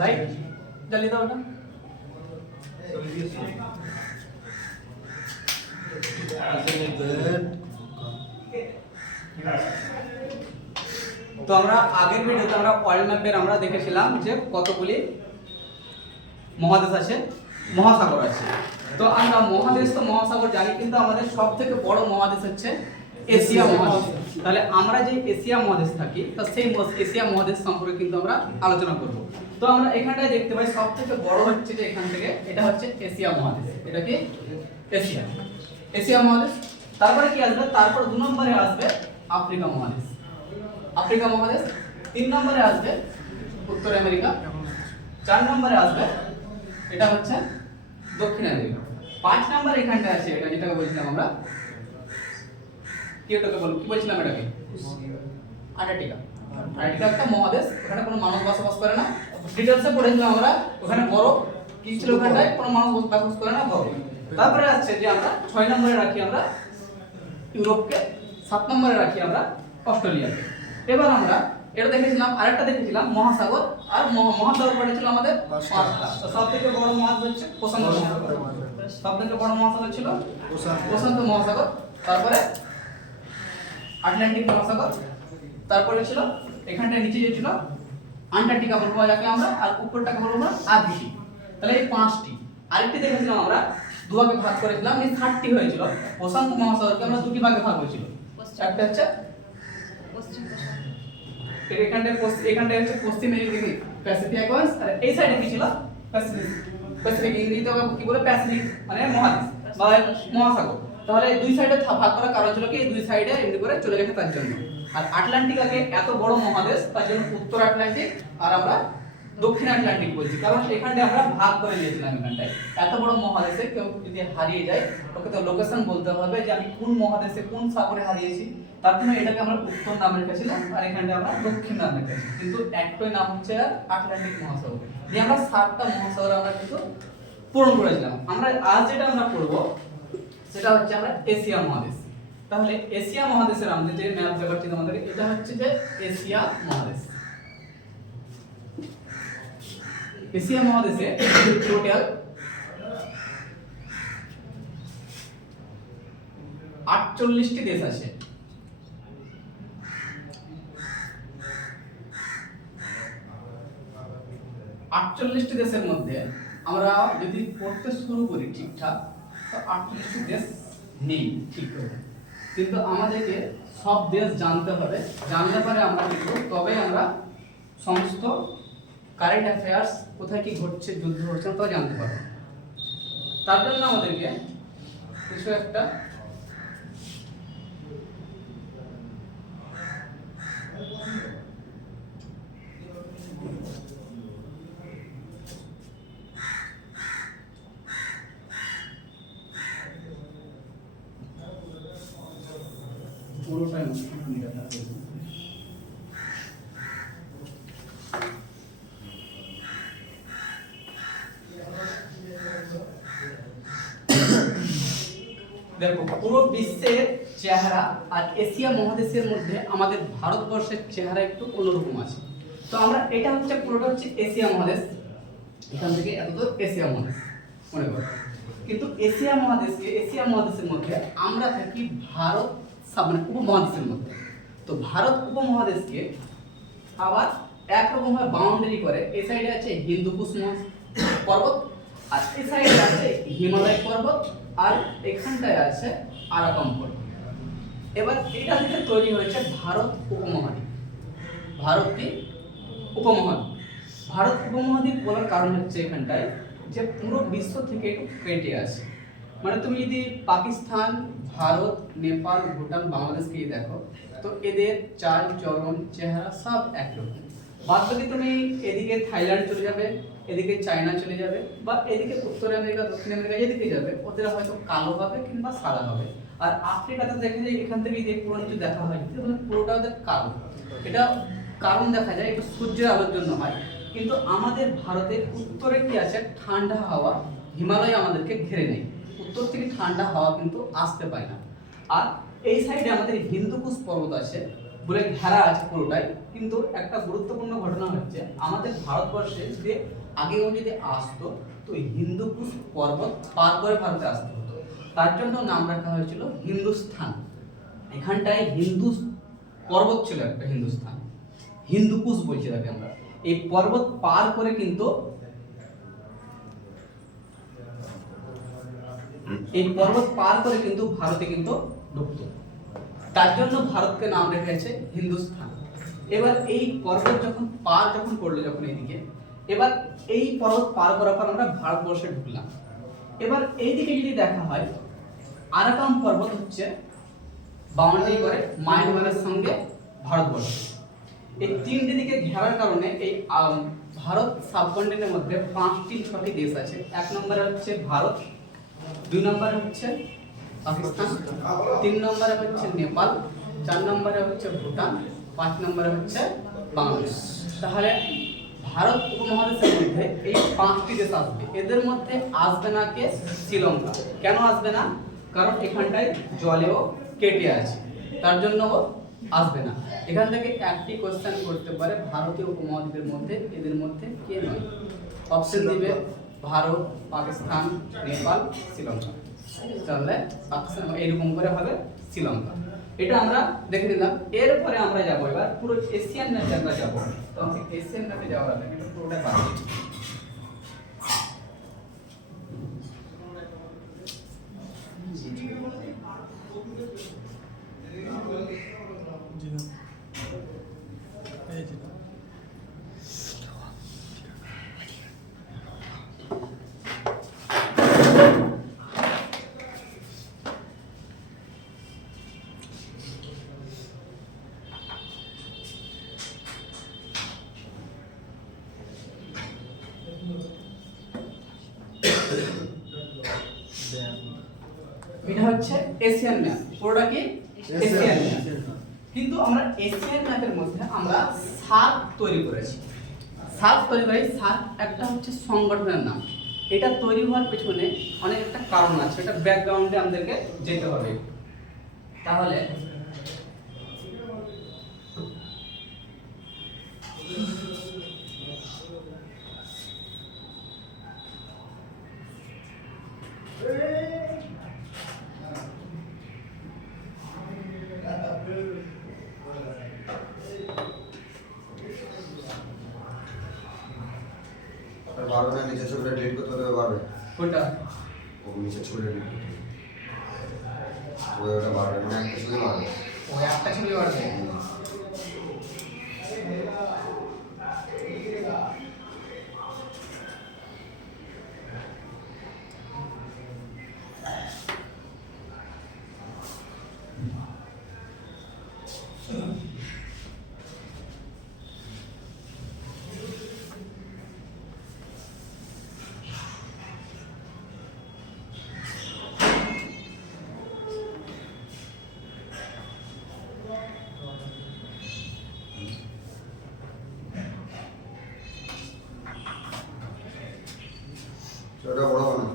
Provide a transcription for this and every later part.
Light जल्दी दो बेटा। তো আমরা আগের ভিডিওতে আমরা ওয়ার্ল্ড ম্যাপের আমরা দেখেছিলাম যে কতগুলি মহাদেশ আছে, মহাসাগর আছে। তো আমরা মহাদেশ তো মহাসাগর জানি, কিন্তু আমাদের সবথেকে বড় মহাদেশ হচ্ছে এশিয়া মহাদেশ। তাহলে আমরা যে এশিয়া মহাদেশ থাকি, তো সেই এশিয়া মহাদেশ সম্পর্কে কিন্তু আমরা আলোচনা করব। তো আমরা এখানটায় দেখতে পাই সবথেকে বড় হচ্ছে যে এখান থেকে এটা হচ্ছে এশিয়া মহাদেশ। এটা কি এশিয়া, এশিয়া মহাদেশ। তারপরে কি আসবে? তারপর 2 নম্বরে আসবে আফ্রিকা মহাদেশ, আফ্রিকা মহাদেশ। 3 নম্বরে আসবে উত্তর আমেরিকা। 4 নম্বরে আসবে এটা হচ্ছে দক্ষিণ আমেরিকা। 5 নম্বরে এখানটায় আছে এটা যেটাকে বলছিলাম আমরা কি, এটাকে বল কি বলছিলাম, এটাকে আন্টার্কটিকা। আন্টার্কটিকা একটা মহাদেশ, ওখানে কোনো মানুষ বসবাস করে না। ডিটেইলসে পড়েছিলাম আমরা, ওখানে বরফ কি ছিল, ওখানটায় কোনো মানুষ বসবাস করে না, বরফ। তারপরে আসছে যে আমরা 6 নম্বরে রাখি আমরা ইউরোপকে, 7 নম্বরে রাখি আমরা অস্ট্রেলিয়াকে। এবার আমরা এটা দেখেছিলাম, আরেকটা দেখেছিলাম মহাসাগর, আর মহাসাগর পড়েছিল আমাদের 5টা। তো সবথেকে বড় মহাসাগর হচ্ছে প্রশান্ত মহাসাগর, সবথেকে বড় মহাসাগর ছিল প্রশান্ত মহাসাগর। তারপরে আটলান্টিক মহাসাগর, তারপরে ছিল এখানটায় নিচে যে ছিল আন্টার্কটিকা বলবো যাকে আমরা, আর উপরটাকে বলবো আমরা আর্কটিক। তাহলে এই 5টি। আরেকটি দেখেছিলাম আমরা দুভাগে ভাগ করেছিলাম, এই 30টি হয়েছিল। প্রশান্ত মহাসাগরকে আমরা 2টি ভাগে ভাগ করেছিল। একটা হচ্ছে পশ্চিম এখানটায় হচ্ছে পশ্চিম প্যাসিফিক ওয়ান্স, আর এই সাইডে কি ছিল প্যাসিফিক। প্যাসিফিক ইংরেজিতে কি বলে? প্যাসিফিক মানে মহাদেশ বা মহাসাগর। তাহলে দুই সাইডে ভাগ করার কারণ ছিল কি, এই দুই সাইডে এমনি করে চলে গেছে তার জন্য। আর আটলান্টিকাকে এত বড় মহাদেশ, তার জন্য উত্তর আটলান্টিক আর আমরা দক্ষিণ আটলান্টিক বলছি, কারণ এখানটায় আমরা ভাগ করে নিয়েছিলাম। এখানটায় এত বড় মহাদেশে কেউ যদি হারিয়ে যায়, ওকে তো লোকেশন বলতে হবে যে আমি কোন মহাদেশে কোন সাগরে হারিয়েছি। তার জন্য এটাকে আমরা উত্তর নাম রেখেছিলাম, আর এখানটায় আমরা দক্ষিণ নাম রেখেছি। কিন্তু একটাই নাম হচ্ছে আটলান্টিক মহাসাগর। দিয়ে আমরা 7টা মহাসাগর আমরা কিন্তু পূরণ করেছিলাম। আমরা আজ যেটা আমরা পড়বো সেটা হচ্ছে আমরা এশিয়া মহাদেশ। তাহলে এশিয়া মহাদেশের আমাদের যে ম্যাপ দেখাচ্ছি তোমাদের, এটা হচ্ছে যে এশিয়া মহাদেশ। এশিয়া মহাদেশে টোটাল 48টি দেশ আছে। 48টি দেশের মধ্যে আমরা যদি পড়তে শুরু করি ঠিকঠাক, তো 48টি দেশ নেই ঠিক করে, কিন্তু আমাদেরকে সব দেশ জানতে হবে। জানলে পরে আমরা কিন্তু তবে আমরা সমস্ত কারেন্ট অ্যাফেয়ার্স কোথায় কি ঘটছে, যুদ্ধ হচ্ছে, তা জানতে পারবো। তার জন্য আমাদেরকে কিছু একটা পুরোটাই দেখো, পুরো বিশ্বের চেহারা আর এশিয়া মহাদেশের মধ্যে আমাদের ভারতবর্ষের চেহারা একটু অন্যরকম আছে। তো আমরা এটা হচ্ছে পুরোটা হচ্ছে এশিয়া মহাদেশ, এখান থেকে এতদূর এশিয়া মহাদেশ মনে করো। কিন্তু এশিয়া মহাদেশের মধ্যে আমরা থাকি ভারত মানে উপমহাদেশের মধ্যে। তো ভারত উপমহাদেশকে আবার একরকমভাবে বাউন্ডারি করে। এই সাইডে আছে হিন্দুকুশ পর্বত, আর এই সাইডে আছে হিমালয় পর্বত, আর এখানটায় আছে আরাকান পর্বত। এবার এটা থেকে তৈরি হয়েছে ভারত উপমহাদ্বীপ। ভারত কি উপমহাদ্বীপ? ভারত উপমহাদ্বীপ বলার কারণ হচ্ছে এখানটায় যে পুরো বিশ্ব থেকে একটু কেটে আছে। মানে তুমি যদি পাকিস্তান, ভারত, নেপাল, ভুটান, বাংলাদেশকে দেখো, তো এদের চাল চলন চেহারা সব একরকম। বাদ বাকি তুমি এদিকে থাইল্যান্ড চলে যাবে, এদিকে চায়না চলে যাবে, বা এদিকে উত্তর আমেরিকা, দক্ষিণ আমেরিকা যেদিকে যাবে, ওদের হয়তো কালো হবে কিংবা সাদা হবে। আর আফ্রিকাতে দেখে যে এখান থেকে যে পুরো কিছু দেখা হয়, পুরোটা ওদের কালো। এটা কারণ দেখা যায় এটা সূর্যের আলোর জন্য হয়। কিন্তু আমাদের ভারতের উত্তরে কি আছে, ঠান্ডা হাওয়া, হিমালয় আমাদেরকে ঘিরে নেয়। উত্তর থেকে ঠান্ডা হাওয়া কিন্তু আসতে পায় না। আর এই সাইডে আমাদের হিন্দুকুশ পর্বত আছে, বলে ঘেরা আছে পুরোটাই, কিন্তু একটা গুরুত্বপূর্ণ ঘটনা হচ্ছে আমাদের ভারতবর্ষে যে আগেও যদি আসতো তো হিন্দুকুশ পর্বত পার করে ভারতে আসতে হতো, তার জন্য নাম রাখা হয়েছিল হিন্দুস্থান। এখানটায় হিন্দু পর্বত ছিল একটা, হিন্দুস্থান, হিন্দুকুশ বলছি তাকে আমরা। এই পর্বত পার করে কিন্তু ভারতে কিন্তু ঢুকতো, তার জন্য ভারতকে নাম রেখেছে হিন্দুস্থান। এবার এই পর্বত যখন করলো যখন এইদিকে, এবার এই পর্বত পার করার পর আমরা ভারতবর্ষে ঢুকলাম। এবার এইদিকে যদি দেখা হয় আরাকান পর্বত হচ্ছে বাউন্ডারি করে মায়ানমারের সঙ্গে ভারতবর্ষ। এই তিনটি দিকে ঘেরার কারণে এই ভারত সাবকন্টিনেন্টের মধ্যে 5টি-6টি দেশ আছে। 1 নম্বরে হচ্ছে ভারত, 2 নম্বরে হচ্ছে পাকিস্তান, 3 নম্বরে হচ্ছে নেপাল, 4 নম্বরে হচ্ছে ভুটান, 5 নম্বরে হচ্ছে বাংলাদেশ। তাহলে ভারত উপমহাদেশের মধ্যে এই 5টি দেশ আসবে। এদের মধ্যে আসবে না কে? শ্রীলঙ্কা। কেন আসবে না? কারণ এখানটায় জলেও কেটে আছে, তার জন্য ও আসবে না। এখান থেকে একটি কোশ্চেন করতে পারে ভারতীয় উপমহাদ্বীপের মধ্যে এদের মধ্যে কে নয়। অপশন দিবে ভারত, পাকিস্তান, নেপাল, শ্রীলঙ্কা। তাহলে পাকিস্তান এইরকম করে হবে শ্রীলঙ্কা। এটা আমরা দেখে নিলাম। এরপরে আমরা যাবো এবার পুরো এশিয়ান ম্যাপে আমরা যাবো। তো এশিয়ান ম্যাপে যাওয়ার আগে এটা পুরোটা বাকি। এটা হচ্ছে এশিয়ান ম্যাপ, পুরোটা কি এশিয়ান ম্যাপ। কিন্তু আমরা এশিয়ান ম্যাপের মধ্যে আমরা সার্ক তৈরি করেছি। সার্ক একটা হচ্ছে সংগঠনের নাম। এটা তৈরি হওয়ার পেছনে অনেক একটা কারণ আছে, এটা ব্যাকগ্রাউন্ডে আমাদেরকে যেতে হবে। তাহলে বারবার নিচে ছবিটা ডিলিট করতে হবে বারবার। কোনটা? ও নিচে ছবিটা ডিলিট করতে হবে। ওটা বারবার মানে একটা ছবি বারবার। ও একটা ছবি বাড়বে। ছবিটা বড় বানা।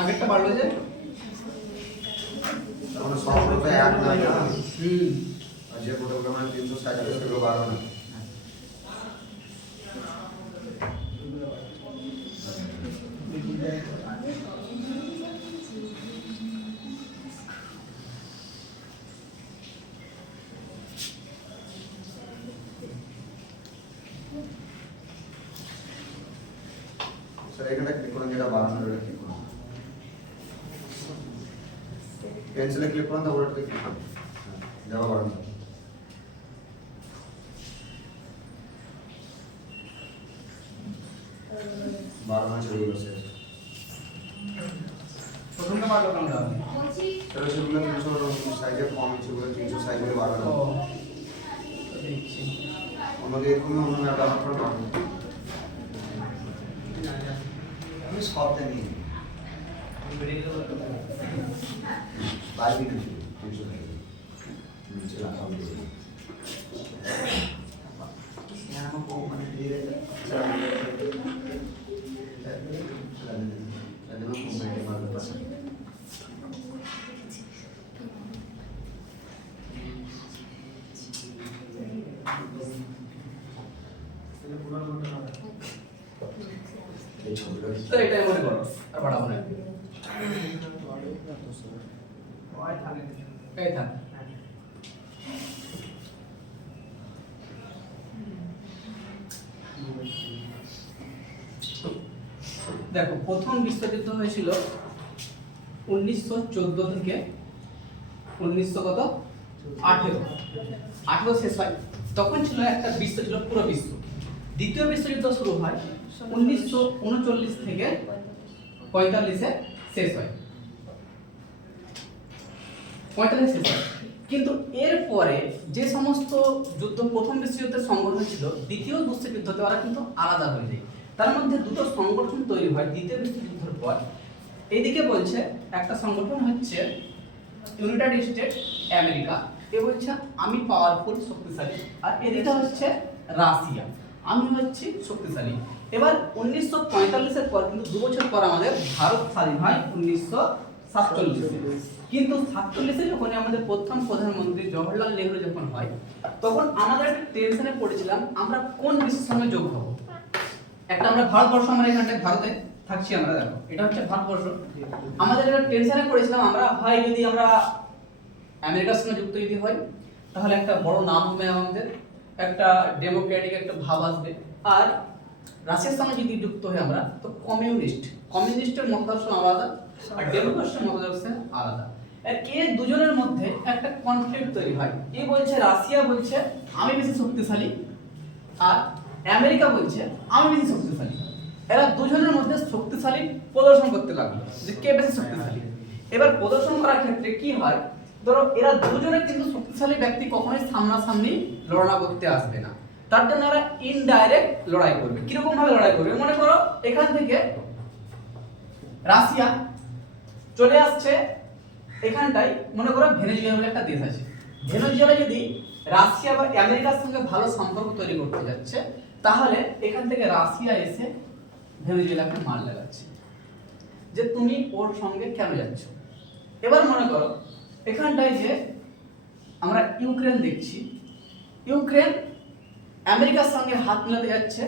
আগেরটা বাড়লো যে আমরা সব ফটো এক না না। হুম, আর যে ফটোগুলো মানে 360 সেগুলো বাড়বে না। স্যার এখানটা ক্লিক করুন, যেটা বাড়ানো হবে ক্লিক করুন। পেন্সিলে ক্লিক করুন, তারপর ওটাতে ক্লিক করুন। যাওয়া বাড়ানো। বাড়ানো ছবিগুলো শেষ। প্রথমটা বাড়লো কেন? তাহলে সেগুলো 300 সাইজের কম, সেগুলো 300 সাইজ হলে বাড়বে না। ও তো দেখছি অন্যদিকে এরকমই অন্য ম্যাপ ব্যবহার করে নর্মাল আমি সব জানি বাইরে কিছু 300 সাইজ নিচে রাখা হবে यहाँ को मैंने धीरे তো এটাই মনে করো আর বাড়াবো না এই থাক দেখো প্রথম বিশ্বযুদ্ধ হয়েছিল 1914 থেকে 18 শেষ হয়। তখন ছিল একটা বিশ্ব, ছিল পুরো বিশ্ব। দ্বিতীয় বিশ্বযুদ্ধ শুরু হয় 1939 থেকে 45-এ শেষ হয়, 45 শেষ হয়। কিন্তু এরপরে যে সমস্ত যুদ্ধ প্রথম বিশ্বযুদ্ধের সংগঠন ছিল, দ্বিতীয় বিশ্বযুদ্ধতে ওরা কিন্তু আলাদা হয়ে যায়। তার মধ্যে দুটো সংগঠন তৈরি হয় দ্বিতীয় বিশ্বযুদ্ধের পর। এইদিকে বলছে একটা সংগঠন হচ্ছে ইউনাইটেড স্টেট আমেরিকা, এ বলছে আমি পাওয়ারফুল শক্তিশালী, আর এদিকে হচ্ছে রাশিয়া, আমি হচ্ছি শক্তিশালী। এবার 1945-এর পর কিন্তু 2 বছর পর আমাদের ভারত স্বাধীন হয় 1947-এ। কিন্তু 47-এ যখন আমাদের প্রথম প্রধানমন্ত্রী জওহরলাল নেহরু যখন হয়, তখন আমাদের একটা টেনশনে পড়েছিলাম আমরা কোন বিশ্বের সঙ্গে যোগ হব। একটা আমরা ভারতবর্ষ, আমরা এখানটায় ভারতে থাকছি, আমরা দেখো এটা হচ্ছে ভারতবর্ষ। আমাদের একটা টেনশনে পড়েছিলাম আমরা হয় যদি আমরা আমেরিকার সঙ্গে যুক্ত যদি হয় তাহলে একটা বড় নাম হবে আমাদের, একটা ডেমোক্রেটিক একটা ভাব আসবে। আর রাশিয়ার সঙ্গে যদি যুক্ত হই আমরা তো কমিউনিস্টের মতাদর্শ আলাদা আর ডেমোক্রেটের মতাদর্শ আলাদা। আর এই দুজনের মধ্যে একটা কনফ্লিক্ট তৈরি হয়। এ বলছে, রাশিয়া বলছে আমি বেশি শক্তিশালী, আর আমেরিকা বলছে আমি বেশি শক্তিশালী। এরা দুজনের মধ্যে শক্তিশালী প্রদর্শন করতে লাগলো যে কে বেশি শক্তিশালী। এবার প্রদর্শন করার ক্ষেত্রে কি হয়, ধরো এরা দুজনে কিন্তু শক্তিশালী ব্যক্তি কখনোই সামনাসামনি লড়াই করতে আসবে না, তার জন্য এরা ইনডাইরেক্ট লড়াই করবে। কিরকম ভাবে লড়াই করবে, মনে করো এখান থেকে রাশিয়া চলে আসছে এখানটায়, মনে করো ভেনেজুয়েলা বলে একটা দেশ আছে, ভেনেজুয়েলা যদি রাশিয়া বা আমেরিকার সঙ্গে ভালো সম্পর্ক তৈরি করতে যাচ্ছে, তাহলে এখান থেকে রাশিয়া এসে ভেনেজুয়েলাকে মার লাগাচ্ছে যে তুমি ওর সঙ্গে কেন যাচ্ছ। এবার মনে করো এখানটায় যে আমরা ইউক্রেন দেখছি, ইউক্রেন আমেরিকার সঙ্গে হাত মেলাতে যাচ্ছে,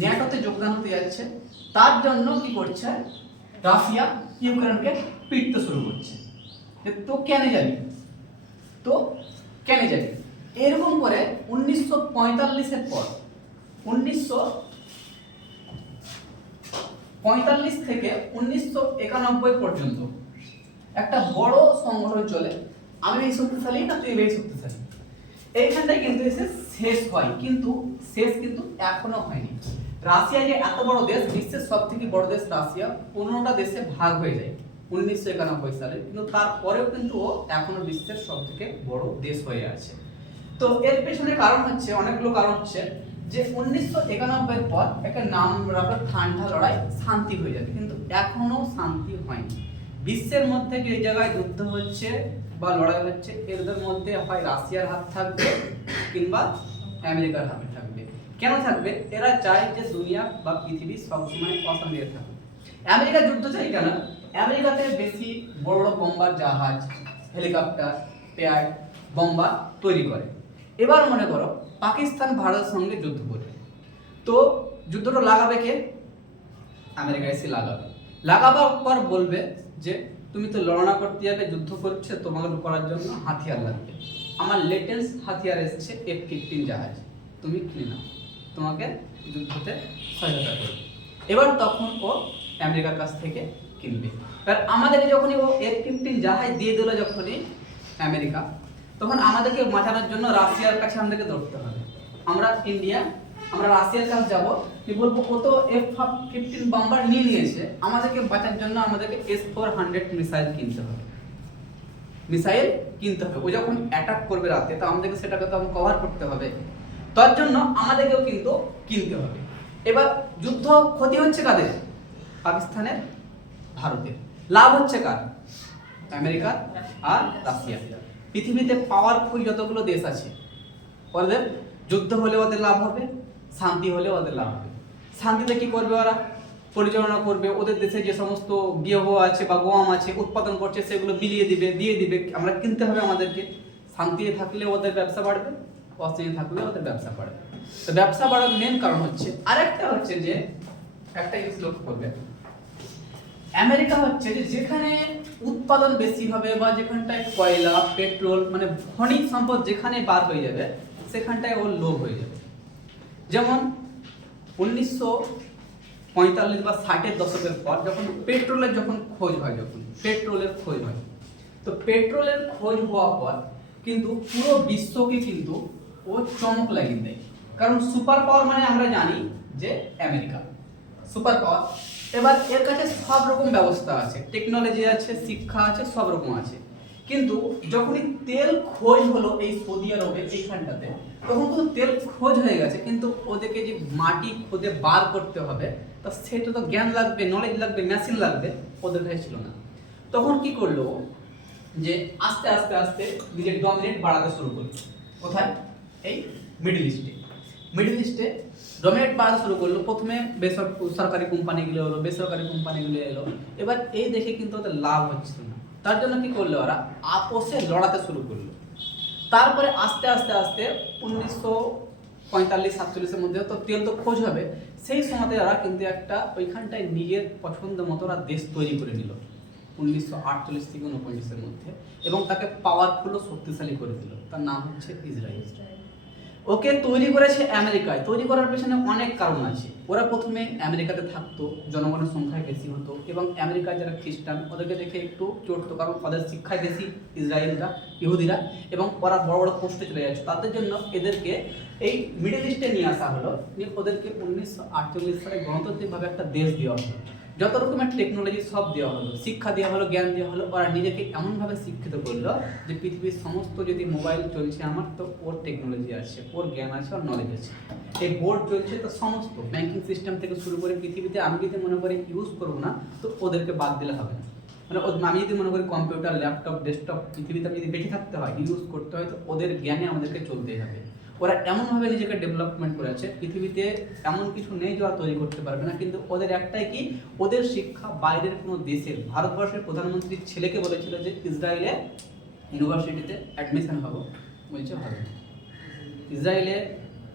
ন্যাটোতে যোগদান হতে যাচ্ছে, তার জন্য কি করছে রাশিয়া ইউক্রেনকে পিটতে শুরু করছে তো কেন যাবি, তো কেন যাবি। এরকম করে 1945-এর পর 1945 থেকে 1991 পর্যন্ত একটা বড় সংগঠন চলে, আমি বেশি শক্তিশালী না তুই বেশি শক্তিশালী। এইখানটায় কিন্তু এসে শেষ হয়, কিন্তু শেষ কিন্তু এখনো হয়নি। রাশিয়া যে এত বড় দেশ, বিশ্বের সব থেকে বড় দেশ রাশিয়া, 15টা দেশে ভাগ হয়ে যায় 1991 সালে, কিন্তু তারপরেও কিন্তু ও এখনো বিশ্বের সব থেকে বড় দেশ হয়ে আছে। তো এর পেছনে কারণ হচ্ছে, অনেকগুলো কারণ হচ্ছে যে 1991-এর পর একটা নাম রাখা ঠান্ডা লড়াই শান্তি হয়ে যাবে, কিন্তু এখনো শান্তি হয়নি। বিশ্বের মধ্যে যে জায়গায় যুদ্ধ হচ্ছে বা লড়াই হচ্ছে, এদের মধ্যে হয় রাশিয়ার হাত থাকবে কিংবা আমেরিকার হাত থাকবে। কেন থাকবে, এরা চায় যে দুনিয়া বা পৃথিবী সবসময় অশান্তিতে থাকবে। আমেরিকা যুদ্ধ চাই কেন, আমেরিকাতে বেশি বড় বড় বোম্বার জাহাজ, হেলিকপ্টার, পেয়ার বোম্বা তৈরি করে। এবার মনে করো পাকিস্তান ভারতের সঙ্গে যুদ্ধ করবে, তো যুদ্ধটা লাগাবে কে, আমেরিকা এসে লাগাবার পর বলবে যে তুমি তো লড়াই করতে যাবে, যুদ্ধ করছে, তোমাকে করার জন্য হাতিয়ার লাগবে। আমার লেটেস্ট হাতিয়ার এসেছে F-15 জাহাজ, তুমি কিনে নাও, তোমাকে যুদ্ধতে সহায়তা করবে। এবার তখন ও আমেরিকার কাছ থেকে কিনবে। আর আমাদের যখনই ও F-15 জাহাজ দিয়ে দিল যখনই আমেরিকা, তখন আমাদেরকে বাঁচানোর জন্য রাশিয়ার কাছে আমাদেরকে দৌড়তে হবে। আমরা ইন্ডিয়া, আমরা রাশিয়ার কাছে যাব, কি বলবো ও তো F-15 বোম্বার নিয়েছে, আমাদেরকে বাঁচার জন্য আমাদেরকে S-400 মিসাইল কিনতে হবে। মিসাইল কিনতে হবে। ও যখন অ্যাটাক করবে রাতে, তো আমাদেরকে সেটাকে তো কভার করতে হবে, তার জন্য আমাদেরকেও কিন্তু কিনতে হবে। এবার যুদ্ধ ক্ষতি হচ্ছে কাদের? পাকিস্তানের, ভারতের। লাভ হচ্ছে কার? আমেরিকার আর রাশিয়া। পৃথিবীতে পাওয়ারফুল যতগুলো দেশ আছে, ওদের যুদ্ধ হলে ওদের লাভ হবে, শান্তি হলে ওদের লাভ হবে। শান্তিতে কি করবে ওরা? পরিচালনা করবে। ওদের দেশে যে সমস্ত গৃহ আছে বা গম আছে উৎপাদন করছে, সেগুলো দিয়ে দিবে, আমরা কিনতে হবে আমাদেরকে। শান্তিতে থাকলে ওদের ব্যবসা বাড়বে, অশান্তি থাকলে ওদের ব্যবসা বাড়বে। তো ব্যবসা বাড়ার মেন কারণ হচ্ছে, আরেকটা হচ্ছে যে একটা জিনিস লক্ষ্য করবে, আমেরিকা হচ্ছে যে যেখানে উৎপাদন বেশি হবে বা যেখানটায় কয়লা, পেট্রোল, মানে খনিজ সম্পদ যেখানে বার হয়ে যাবে, সেখানটায় ওর লোভ হয়ে যাবে। যেমন 1945 বা 60-এর দশকের পর যখন পেট্রোলের খোঁজ হয়, তো পেট্রোলের খোঁজ হওয়ার পর কিন্তু পুরো বিশ্বকে কিন্তু ও চমক লাগিয়ে দেয়। কারণ সুপার পাওয়ার মানে আমরা জানি যে আমেরিকা সুপার পাওয়ার। এবার এর কাছে সব রকম ব্যবস্থা আছে, টেকনোলজি আছে, শিক্ষা আছে, সব রকম আছে। কিন্তু যখনই তেল খোঁজ হলো এই সৌদি আরবে এইখানটাতে, তখন কিন্তু তেল খোঁজ হয়ে গেছে, কিন্তু ওদেরকে যে মাটি খুঁজে বার করতে হবে, তা সেটা তো জ্ঞান লাগবে, নলেজ লাগবে, মেশিন লাগবে, ওদের কাছে ছিল না। তখন কি করলো যে আস্তে আস্তে আস্তে নিজের ডমিনেট বাড়াতে শুরু করলো। কোথায়? এই মিডল ইস্টে ডমিনেট বাড়াতে শুরু করলো। প্রথমে সরকারি কোম্পানিগুলো এলো। এবার এই দেখে কিন্তু ওদের লাভ হচ্ছিল না, তার জন্য কি করলো ওরা? আপোষে লড়াতে শুরু করলো। তারপরে আস্তে আস্তে আস্তে 1945-47-এর মধ্যে তো তেল তো খোঁজ হবে, সেই সময়তে ওরা কিন্তু একটা ওইখানটায় নিজের পছন্দ মতো ওরা দেশ তৈরি করে নিল 1948 থেকে 49-এর মধ্যে, এবং তাকে পাওয়ারফুল ও শক্তিশালী করে দিল। তার নাম হচ্ছে ইসরায়েল। ওকে তৈরি করেছে আমেরিকায়। তৈরি করার পেছনে অনেক কারণ আছে। ওরা প্রথমে আমেরিকাতে থাকতো, জনগণের সংখ্যায় বেশি হতো, এবং আমেরিকায় যারা খ্রিস্টান ওদেরকে দেখে একটু চড়তো, কারণ ওদের শিক্ষায় বেশি ইহুদিরা, এবং ওরা বড় বড় পোস্টে চলে যাচ্ছে। তাদের জন্য এদেরকে এই মিডল ইস্টে নিয়ে আসা হলো, নিয়ে ওদেরকে 1948 সালে গণতান্ত্রিকভাবে একটা দেশ দেওয়া হলো। যত রকমের টেকনোলজি সব দেওয়া হলো, শিক্ষা দেওয়া হলো, জ্ঞান দেওয়া হলো। ওরা নিজেকে এমনভাবে শিক্ষিত করলো যে পৃথিবীর সমস্ত যদি মোবাইল চলছে আমার, তো ওর টেকনোলজি আছে, ওর জ্ঞান আছে, ওর নলেজ আছে। এই বোর্ড চলছে, তো সমস্ত ব্যাংকিং সিস্টেম থেকে শুরু করে পৃথিবীতে আমি যদি মনে করি ইউজ করবো না, তো ওদেরকে বাদ দিলে হবে না। মানে আমি যদি মনে করি কম্পিউটার, ল্যাপটপ, ডেস্কটপ পৃথিবীতে যদি বেঁচে থাকতে হয়, ইউজ করতে হয়, তো ওদের জ্ঞানে আমাদেরকে চলতেই হবে। ওরা এমনভাবে নিজেকে ডেভেলপমেন্ট করেছে, পৃথিবীতে এমন কিছু নেই যে ওরা তৈরি করতে পারবে না। কিন্তু ওদের একটাই কি, ওদের শিক্ষা বাইরের কোনো দেশের, ভারতবর্ষের প্রধানমন্ত্রীর ছেলেকে বলেছিল যে ইসরায়েলে ইউনিভার্সিটিতে অ্যাডমিশন হবো, বলছে হবে না। ইসরায়েলে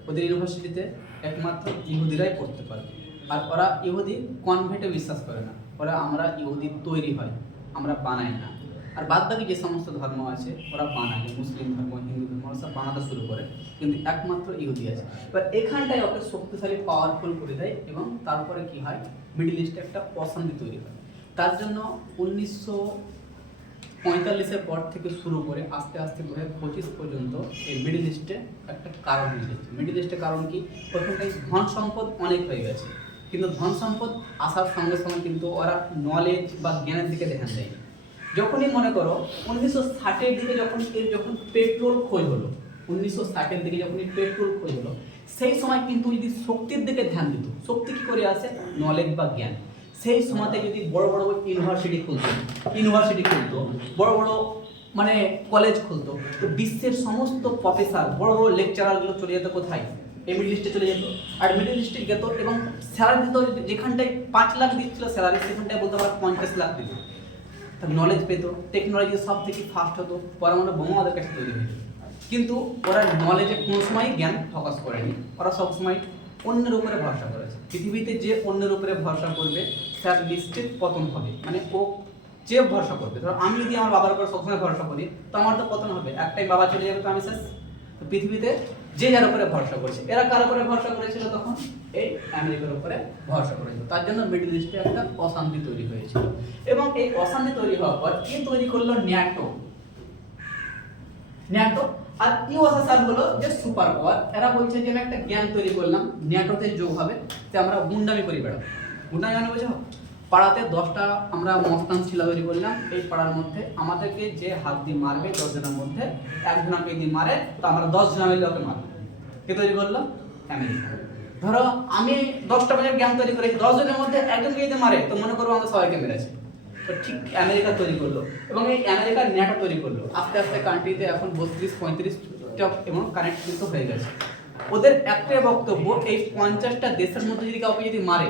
ওদের ইউনিভার্সিটিতে একমাত্র ইহুদিরাই পড়তে পারবে, আর ওরা ইহুদি কনভেন্টে বিশ্বাস করে না। ওরা আমরা ইহুদি তৈরি হয়, আমরা বানাই না। আর বাদ বাকি যে সমস্ত ধর্ম আছে ওরা বানায়, মুসলিম ধর্ম, হিন্দু ধর্ম, ওরা সব বানাতে শুরু করে, কিন্তু একমাত্র ইহুদি আছে। এবার এখানটায় ওকে শক্তিশালী, পাওয়ারফুল করে দেয়, এবং তারপরে কি হয়, মিডল ইস্টে একটা অশান্তি তৈরি হয়। তার জন্য 1945-এর পর থেকে শুরু করে আস্তে আস্তে 2025 পর্যন্ত এই মিডল ইস্টে একটা কারণ হয়েছে। মিডল ইস্টের কারণ কি? ওখানটায় ধন সম্পদ অনেক হয়ে গেছে, কিন্তু ধন সম্পদ আসার সঙ্গে সঙ্গে কিন্তু ওরা নলেজ বা জ্ঞানের দিকে ধ্যান দেয়। যখনই মনে করো 1960-এর দিকে যখন পেট্রোল খোঁজ হলো, 1960-এর দিকে যখন পেট্রোল খোঁজ হলো, সেই সময় কিন্তু যদি শক্তির দিকে ধ্যান দিত, শক্তি কি করে আসে? নলেজ বা জ্ঞান। সেই সময়তে যদি বড় বড় ইউনিভার্সিটি খুলতো, বড় বড় মানে কলেজ খুলতো, তো বিশ্বের সমস্ত প্রফেসর, বড় বড় লেকচারারগুলো চলে যেত কোথায়? এই মিডল ইস্টে চলে যেত। আর মিডল ইস্টে যেত, এবং স্যালারি দিত, যেখানটায় 5 লাখ দিচ্ছিল স্যালারি, সেখানটায় বলতে পারো 50 লাখ দিত। তার নলেজ পেতো, টেকনোলজি সব থেকে ফাস্ট হতো, পরমাণু বোমা ওদের কাছে তৈরি হতো। কিন্তু ওরা নলেজে কোনো সময় জ্ঞান ফোকাস করেনি, ওরা সবসময় অন্যের উপরে ভরসা করেছে। পৃথিবীতে যে অন্যের উপরে ভরসা করবে তার নিশ্চিত পতন হবে। মানে ও যে ভরসা করবে, ধরো আমি যদি আমার বাবার উপর সবসময় ভরসা করি, তো আমার তো পতন হবে, একটাই বাবা চলে যাবে, তো আমি শেষ। তো পৃথিবীতে যে যার উপরে ভরসা করেছে, এরা কার উপরে ভরসা করেছিল? তখন এই আমেরিকার উপরে ভরসা করেছিল। তার জন্য মিডল ইস্টে একটা অশান্তি তৈরি হয়েছিল, এবং এই অশান্তি তৈরি হওয়ার পর কি তৈরি করলো? ন্যাটো। আর ইউএসএসআর হলো যে সুপার পাওয়ার। এরা বলছে যে আমি একটা জ্ঞান তৈরি করলাম, ন্যাটোতে যোগ হবে, যে আমরা গুন্ডামি করি বেড়াবো। গুন্ডামি মানে বোঝো? পাড়াতে 10টা আমরা মস্তান শিলা তৈরি করলাম। এই পাড়ার মধ্যে আমাদেরকে যে হাত দিয়ে মারবে 10 জনের মধ্যে একজন আমাকে যদি মারে তো আমরা 10 জন মিলে ওকে মারবো। কে তৈরি করলো? আমেরিকা। ধরো আমি 10টা বাজার জ্ঞান তৈরি করে 10 জনের মধ্যে একজনকে যদি মারে তো মনে করো আমাদের সবাইকে মেরেছে। তো ঠিক আমেরিকা তৈরি করলো এবং এই আমেরিকার ন্যাটো তৈরি করলো। আস্তে আস্তে কান্ট্রিতে এখন 32-35টা এবং কানেক্ট কিন্তু হয়ে গেছে। ওদের একটাই বক্তব্য, এই 50টা দেশের মধ্যে যদি কাউকে যদি মারে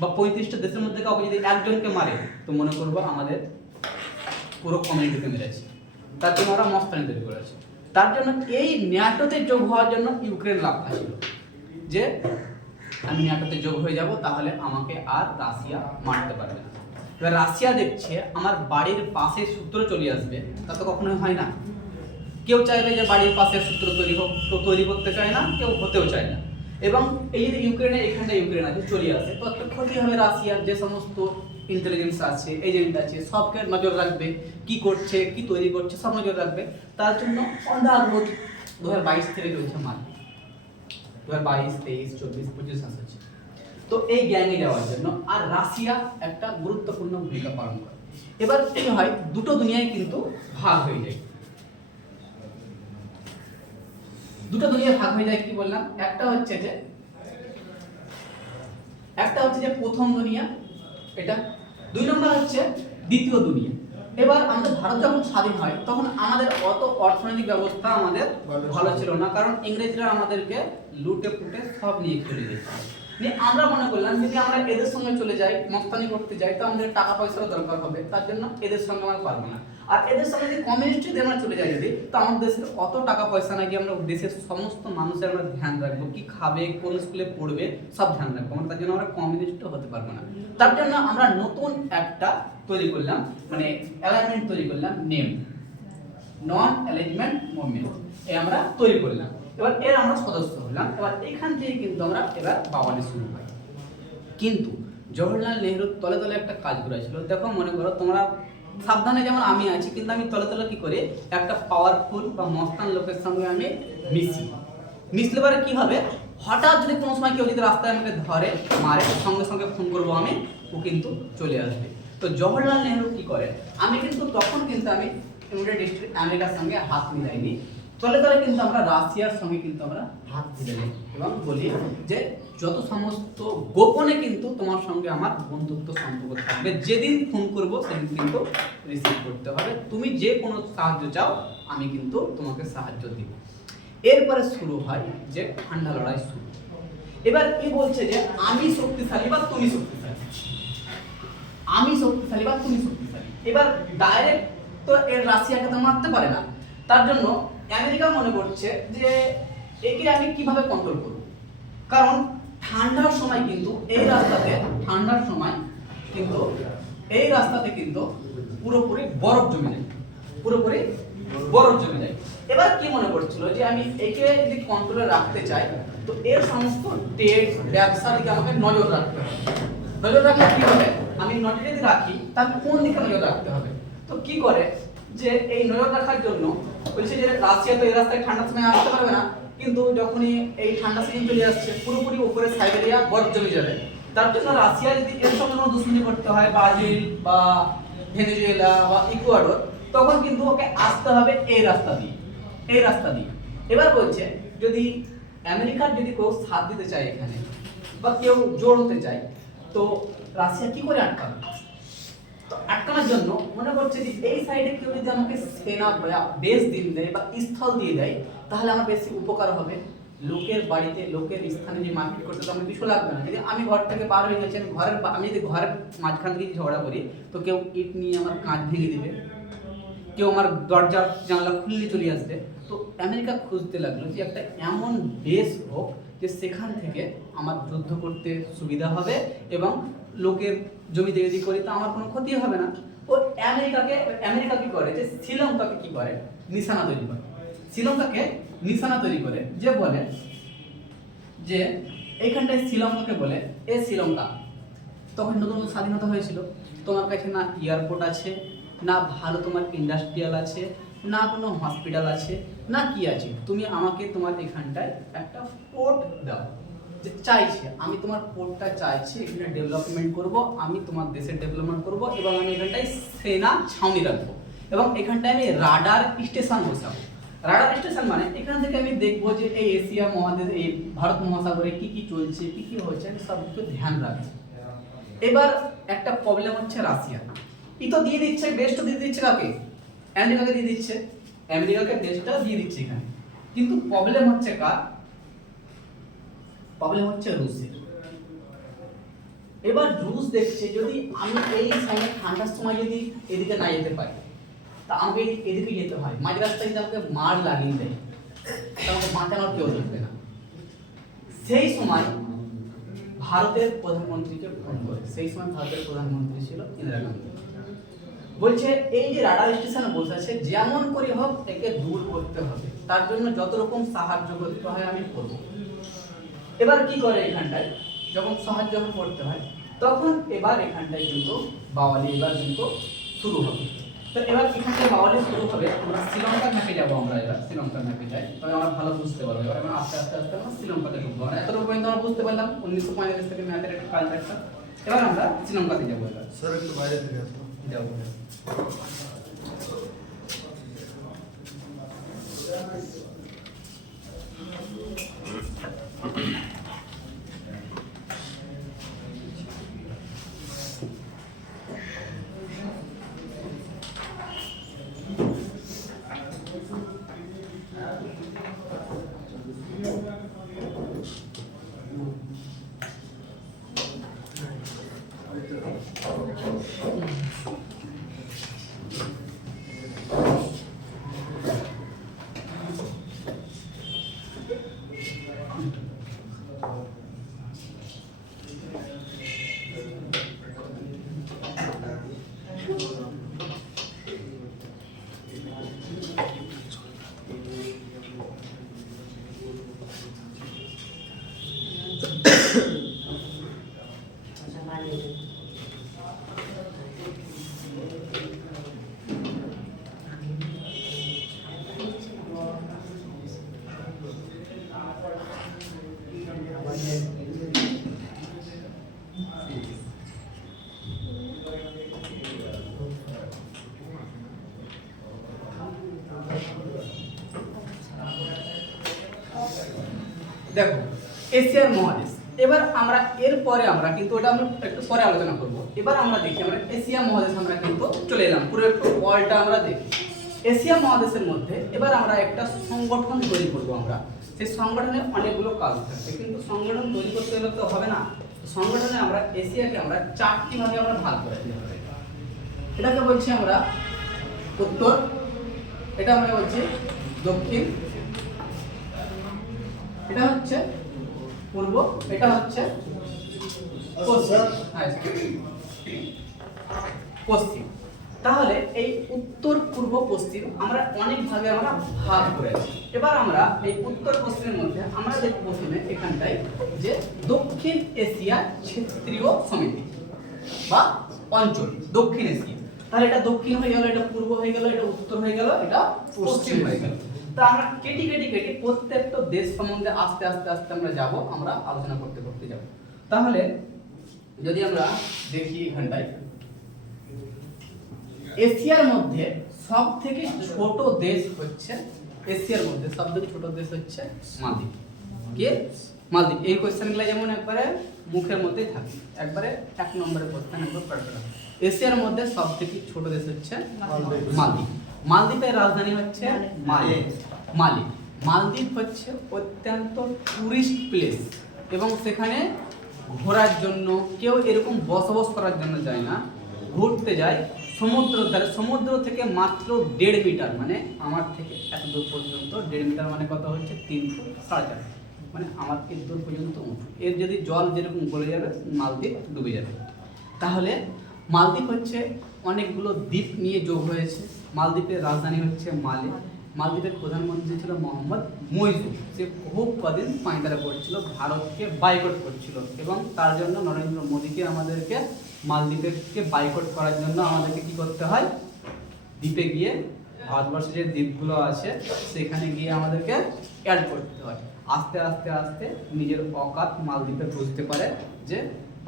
বা 35টা দেশের মধ্যে কাউকে যদি একজনকে মারে তো মনে করবো আমাদের পুরো কমিউনিটিকে মেরেছে। তার জন্য ওরা মস্তানি তৈরি করেছে। তার জন্য এই ন্যাটোতে যোগ হওয়ার জন্য ইউক্রেন লাভ ছিল যে আমি ন্যাটোতে যোগ হয়ে যাব, তাহলে আমাকে আর রাশিয়া মারতে পারবে না। এবার রাশিয়া দেখছে আমার বাড়ির পাশে সূত্র চলে আসবে, তা তো কখনোই হয় না। কেউ চাইবে যে বাড়ির পাশে সূত্র তৈরি হোক, তো তৈরি করতে চায় না, কেউ হতেও চায় না। এবং এই যে ইউক্রেনে এখানটা ইউক্রেন আছে চলে আসে তো একটা ক্ষতি হবে। রাশিয়ার যে সমস্ত ইন্টেলিজেন্স আছে, এজেন্ট আছে, সবকে নজর রাখবে, কি করছে, কি তৈরি করছে, সব নজর রাখবে। তার জন্য অন্ধাগ্রহ 2022 থেকে চলছে মাল, 2022, 23, 24, 25 আসছে। তো এই গ্যাংয়ে যাওয়ার জন্য আর রাশিয়া একটা গুরুত্বপূর্ণ ভূমিকা পালন করে। এবার কি হয়, দুটো দুনিয়ায় কিন্তু ভাগ হয়ে যায়। দুটো দুনিয়ায় ভাগ হয়ে যায় কি বললাম, একটা হচ্ছে যে প্রথম দুনিয়া, এটা 2 নম্বর হচ্ছে দ্বিতীয় দুনিয়া। এবার আমাদের ভারত যখন স্বাধীন হয় তখন আমাদের অত অর্থনৈতিক ব্যবস্থা আমাদের ভালো ছিল না, কারণ ইংরেজরা আমাদেরকে লুটে পুটে সব নিয়ে চলে যেত। আমরা মনে করলাম যদি আমরা এদের সঙ্গে চলে যাই, মস্তানি করতে যাই, তো আমাদের টাকা পয়সার দরকার হবে, তার জন্য এদের সঙ্গে আমরা পারবো না। আর এদের সঙ্গে যদি কমিউনিস্টদের আমরা চলে যাই যদি, তো আমাদের দেশের অত টাকা পয়সা নাই যে আমরা দেশের সমস্ত মানুষের আমরা ধ্যান রাখবো, কি খাবে, কোন স্কুলে পড়বে, সব ধ্যান রাখবো। আমরা তার জন্য আমরা কমিউনিস্টও হতে পারবো না। তার জন্য আমরা নতুন একটা তৈরি করলাম, মানে অ্যালাইনমেন্ট তৈরি করলাম, নেম নন অ্যালাইনমেন্ট মুভমেন্ট, আমরা তৈরি করলাম। এবার এর আমরা সদস্য হলাম। এবার এখান থেকে কিন্তু আমরা এবার বাওয়ালি শুরু হয়। কিন্তু জওহরলাল নেহরুর তলে তলে একটা কাজ করেছিল। দেখো মনে করো তোমরা সাবধানে যেমন আমি আছি, কিন্তু আমি তলে তলে কি করে একটা পাওয়ারফুল বা মস্তান লোকের সঙ্গে আমি মিশলে পরে কি হবে, হঠাৎ যদি কোনো সময় কেউ যদি রাস্তায় আমাকে ধরে মারে, সঙ্গে সঙ্গে ফোন করবো আমি, ও কিন্তু চলে আসবে। তো জওহরলাল নেহরু কি করে, আমি কিন্তু তখন কিন্তু আমি ইউনাইটেড স্টেট আমেরিকার সঙ্গে হাত মিলাইনি, তলে তলে কিন্তু আমরা রাশিয়ার সঙ্গে কিন্তু আমরা হাত মিলাই এবং বলি যে যত সমস্ত গোপনে কিন্তু তোমার সঙ্গে আমার বন্ধুত্ব সম্পর্ক থাকবে, যেদিন ফোন করব সেদিন কিন্তু রিসিভ করতে হবে, তুমি যে কোনো সাহায্য চাও আমি কিন্তু তোমাকে সাহায্য দিব। এরপরে শুরু হয় যে ঠান্ডা লড়াই শুরু। এবার কি বলছে যে আমি শক্তিশালী বা তুমি শক্তিশালী, আমি শক্তিশালী বা তুমি শক্তিশালী। এবার ডাইরেক্ট তো এর রাশিয়াকে তো মারতে পারে না, তার জন্য আমেরিকা মনে করছে যে একে আমি কিভাবে কন্ট্রোল করব। কারণ ঠান্ডার সময় কিন্তু এই রাস্তাতে কিন্তু পুরোপুরি বরফ জমে যায়, এবার কি মনে করছিল যে আমি একে যদি কন্ট্রোলে রাখতে চাই তো এর সমস্ত ট্রেড ব্যবসা দিকে আমাকে নজর রাখতে হবে। নজর রাখলে কি হবে, আমি নজর যদি রাখি তাহলে কোন দিকে নজর রাখতে হবে। তো কি করে যে এই নজর রাখার জন্য বলছে যে রাশিয়া তো এই রাস্তায় ঠান্ডার সময় আসতে পারবে না, কিন্তু যখনই এই ঠান্ডা সিজন চলে আসছে পুরোপুরি উপরে সাইবেরিয়া বরফ জমে যাবে। তার জন্য রাশিয়া যদি এর সঙ্গে কোনো দুশ্মনী করতে হয়, ব্রাজিল বা ভেনেজুয়েলা বা ইকুয়াডর, তখন কিন্তু ওকে আসতে হবে এই রাস্তা দিয়ে। এবার বলছে যদি আমেরিকার যদি কেউ সাথ দিতে চায় এখানে বা কেউ জোর হতে চায় তো রাশিয়া কি করে আটকাবে। তো আটকানোর জন্য মনে করছে যে এই সাইডে কেউ যদি আমাকে সেনা বেস দিয়ে দেয় বা স্থল দিয়ে দেয় তাহলে আমার বেশি উপকার হবে। লোকের বাড়িতে লোকের স্থানে যে মারপিট করতে তো আমার কিছু লাগবে না। যদি আমি ঘর থেকে বার হয়ে গেছি, আমি যদি ঘরের মাঝখান থেকে ঝগড়া করি তো কেউ ইট নিয়ে আমার কাঁচ ভেঙে দিবে, কেউ আমার দরজা জানলা খুললে চলে আসবে। তো আমেরিকা খুঁজতে লাগলো যে একটা এমন বেস হোক যে সেখান থেকে আমার যুদ্ধ করতে সুবিধা হবে এবং লোকের জমিতে যদি করি তো আমার কোনো ক্ষতি হবে না। ও আমেরিকা কি করে যে শ্রীলঙ্কাকে কি করে নিশানা তৈরি করে যে বলে যে এইখানটায় শ্রীলঙ্কাকে বলে এ শ্রীলঙ্কা, তখন নতুন স্বাধীনতা হয়েছিল, তোমার কাছে না এয়ারপোর্ট আছে, না ভালো তোমার ইন্ডাস্ট্রিয়াল আছে, না কোনো হসপিটাল আছে, না কি আছে, তুমি আমাকে তোমার এখানটায় একটা পোর্ট দাও। যে চাইছে আমি তোমার পোর্টটা চাইছি, এখানে ডেভেলপমেন্ট করব, আমি তোমার দেশের ডেভেলপমেন্ট করব এবং আমি এখানটায় সেনা ছাউনি রাখবো এবং এখানটায় আমি রাডার স্টেশন বসাবো। রাডার স্টেশন মানে এখান থেকে আমি দেখবো যে এই এশিয়া মহাদেশ, এই ভারত মহাসাগরে কি কি চলছে, কি কি হচ্ছে, আমি সব কিছু ধ্যান রাখবো। এবার একটা প্রবলেম হচ্ছে রাশিয়া, ই তো দিয়ে দিচ্ছে, বেস্ট দিয়ে দিচ্ছে কাকে? আমেরিকাকে দিয়ে দিচ্ছে, আমেরিকাকে বেস্টটা দিয়ে দিচ্ছে এখানে, কিন্তু প্রবলেম হচ্ছে কার? প্রবলেম হচ্ছে রুশের। এবার রুশ দেখছে যদি আমি এই সময় ঠান্ডার সময় যদি এদিকে না যেতে পারি, তা আমাকে এদিকে যেতে হয়, মাঝ রাস্তায় যদি আমাকে মার লাগিয়ে দেয়, তা আমাকে বাঁচানোর কেউ থাকবে না। সেই সময় ভারতের প্রধানমন্ত্রীকে ফোন করে, সেই সময় ভারতের প্রধানমন্ত্রী ছিল ইন্দিরা গান্ধী, বলছে এই যে রাডার স্টেশনে বসে আছে যেমন করে হোক একে দূর করতে হবে, তার জন্য যত রকম সাহায্য করতে হয় আমি করব। এবার কি করে এখানটায় যখন সাহায্য করতে হয় তখন এবার এখানটায় কিন্তু বাওয়ালি এবার কিন্তু শুরু হবে। তো এবার এখানটায় বাওয়ালি শুরু হবে, আমরা শ্রীলঙ্কার ম্যাপে যাবো, আমরা এবার শ্রীলঙ্কার ম্যাপে যাই, তবে আমরা ভালো বুঝতে পারবো। এবার আমরা আস্তে আস্তে আস্তে আমরা শ্রীলঙ্কাতে ঢুকবো, মানে এতটুকু পর্যন্ত আমরা বুঝতে পারলাম 1945 থেকে ম্যাপের একটা কালচারটা। এবার আমরা শ্রীলঙ্কাতে যাবো, এবার স্যার একটু বাইরে থেকে আসো। যাবো। দেখো এশিয়ার মহাদেশ, এবার আমরা এরপরে আমরা কিন্তু ওটা আমরা একটু পরে আলোচনা করব। এবার আমরা দেখি আমরা এশিয়া মহাদেশ আমরা কিন্তু চলে এলাম, পুরো একটু ওয়ার্ল্ডটা আমরা দেখি। এশিয়া মহাদেশের মধ্যে এবার আমরা একটা সংগঠন তৈরি করব, আমরা সেই সংগঠনে অনেকগুলো কাজ থাকবে, কিন্তু সংগঠন তৈরি করতে গেলে তো হবে না। সংগঠনে আমরা এশিয়াকে আমরা 4টি ভাগে আমরা ভাগ করে দিতে হবে। এটাকে বলছি আমরা উত্তর, এটা আমরা বলছি দক্ষিণ, এটা হচ্ছে পূর্ব, এটা হচ্ছে পশ্চিম। পশ্চিম। তাহলে এই উত্তর পূর্ব পশ্চিম আমরা অনেক ভাগে আমরা ভাগ করেছি। এবার আমরা এই উত্তর পশ্চিমের মধ্যে আমরা দেখব প্রথমে এখানটায় যে দক্ষিণ এশিয়া ক্ষেত্রীয় সমিতি বা অঞ্চল, দক্ষিণ এশিয়া। তাহলে এটা দক্ষিণ হয়ে গেল, এটা পূর্ব হয়ে গেল, এটা উত্তর হয়ে গেল, এটা পশ্চিম হয়ে গেল। তা আমরা কেটে কেটে কেটে প্রত্যেকটা দেশ সম্বন্ধে আস্তে আস্তে আস্তে আমরা যাব, আমরা আলোচনা করতে করতে যাব। তাহলে যদি আমরা দেখি এখানটায় এশিয়ার মধ্যে সব থেকে ছোট দেশ হচ্ছে, এশিয়ার মধ্যে সব থেকে ছোট দেশ হচ্ছে মালদ্বীপ। কে? মালদ্বীপ। এই কোশ্চেনগুলো যেমন একবারে মুখের মধ্যেই থাকে, একবারে 1 নম্বরের কোশ্চেন একবার পড়া। এশিয়ার মধ্যে সব থেকে ছোট দেশ হচ্ছে মালদ্বীপ। মালদ্বীপের রাজধানী হচ্ছে মালে। মালদ্বীপ হচ্ছে অত্যন্ত টুরিস্ট প্লেস এবং সেখানে ঘোরার জন্য কেউ এরকম বসবাস করার জন্য যায় না, ঘুরতে যায় সমুদ্র ধারে। সমুদ্র থেকে মাত্র 1.5 মিটার, মানে আমার থেকে এত দূর পর্যন্ত 1.5 মিটার মানে কত হচ্ছে 3 ফুট 4.5, মানে আমার এত দূর পর্যন্ত উঁচু। এর যদি জল যেরকম গলে যাবে মালদ্বীপ ডুবে যাবে। তাহলে মালদ্বীপ হচ্ছে অনেকগুলো দ্বীপ নিয়ে যোগ হয়েছে। মালদ্বীপের রাজধানী হচ্ছে মালে। মালদ্বীপের প্রধানমন্ত্রী ছিল মোহাম্মদ মইজু। সে খুব কদিন পায়তারা করছিল, ভারতকে বাইকট করছিল এবং তার জন্য নরেন্দ্র মোদীকে আমাদেরকে মালদ্বীপকে বাইকট করার জন্য আমাদেরকে কি করতে হয়, দ্বীপে গিয়ে ভারতবর্ষের যে দ্বীপগুলো আছে সেখানে গিয়ে আমাদেরকে অ্যাড করতে হয়। আস্তে আস্তে আস্তে নিজের অকাত মালদ্বীপে বুঝতে পারে যে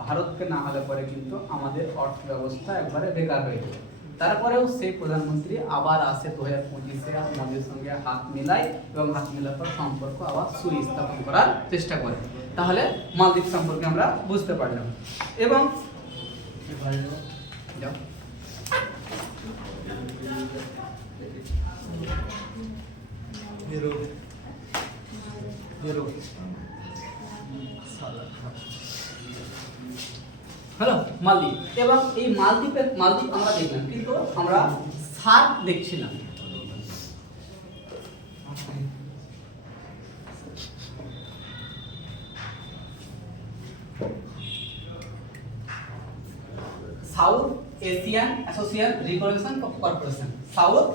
ভারতকে না হলে পরে কিন্তু আমাদের অর্থ ব্যবস্থা একবারে বেকার হয়ে যাবে। তারপরেও সেই প্রধানমন্ত্রী আবার আসে 2025-এ মোদির সঙ্গে হাত মিলায় এবং হাত মেলার পর সম্পর্ক আবার সুস্থাপন করার চেষ্টা করে। তাহলে মালদ্বীপ সম্পর্কে আমরা বুঝতে পারলাম। এবং যাও হ্যালো মালদ্বীপ। এবং এই মালদ্বীপ আমরা দেখলাম, কিন্তু আমরা সার্ক দেখছিলাম। South Asian association recognition corporation, south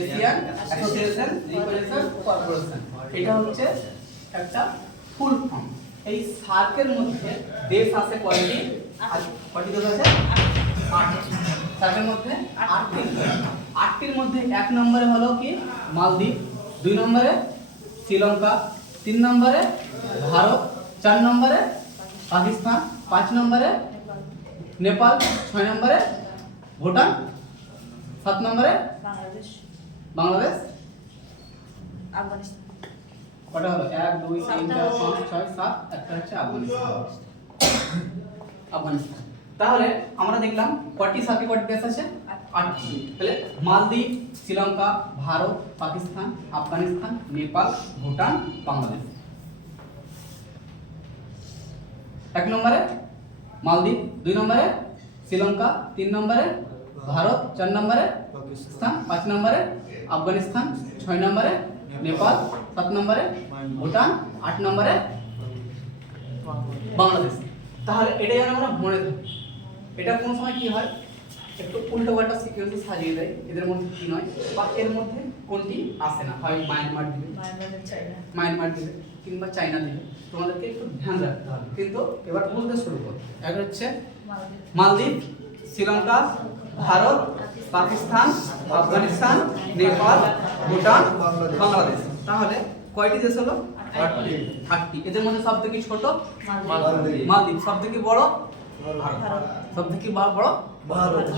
Asian association recognition corporation, এটা হচ্ছে একটা ফুল ফর্ম। এই সার্কের মধ্যে দেশ আছে কয়টি? কয়টি দেশ আছে? 8টি। সার্কের মধ্যে 8টি। 8টির মধ্যে 1 নম্বরে হলো কি মালদ্বীপ, 2 নম্বরে শ্রীলঙ্কা, 3 নম্বরে ভারত, 4 নম্বরে পাকিস্তান, 5 নম্বরে নেপাল, 6 নম্বরে ভুটান, 7 নম্বরে বাংলাদেশ, আফগানিস্তান। কটা হলো? 1 2 3 4 5 6 7, একটা হচ্ছে আফগানিস্তান। তাহলে আমরা দেখলাম কয়টি সার্কে কয়টি দেশ আছে? 8টি। তাহলে মালদ্বীপ, শ্রীলঙ্কা, ভারত, পাকিস্তান, আফগানিস্তান, নেপাল, ভুটান, বাংলাদেশ। 1 নম্বরে মালদ্বীপ, 2 নম্বরে শ্রীলঙ্কা, 3 নম্বরে ভারত, 4 নম্বরে পাকিস্তান, 5 নম্বরে আফগানিস্তান, 6 নম্বরে নেপাল, 7 নম্বরে ভুটান, 8 নম্বরে বাংলাদেশ। তাহলে এটা যেন আমরা মনে রাখি। এটা কোন সময় কি হয়, একটু উল্টো পাল্টা সিকোয়েন্সে সাজিয়ে দেয়, এদের মধ্যে কি নয় বা এর মধ্যে কোনটি আসে না, হয় মায়ানমার দিবে, মায়ানমার দিবে কিংবা চায়না দিবে। তোমাদেরকে একটু ধ্যান রাখতে হবে। কিন্তু এবার বলতে শুরু করো। এক হচ্ছে মালদ্বীপ, শ্রীলঙ্কা, ভারত, পাকিস্তান, আফগানিস্তান, নেপাল, ভুটান, বাংলাদেশ। তাহলে কয়টি দেশ হলো? 8টি। এদের মধ্যে সবথেকে ছোট মালদ্বীপ, সবথেকে বড় ভারত, সবথেকে বড় ভারত।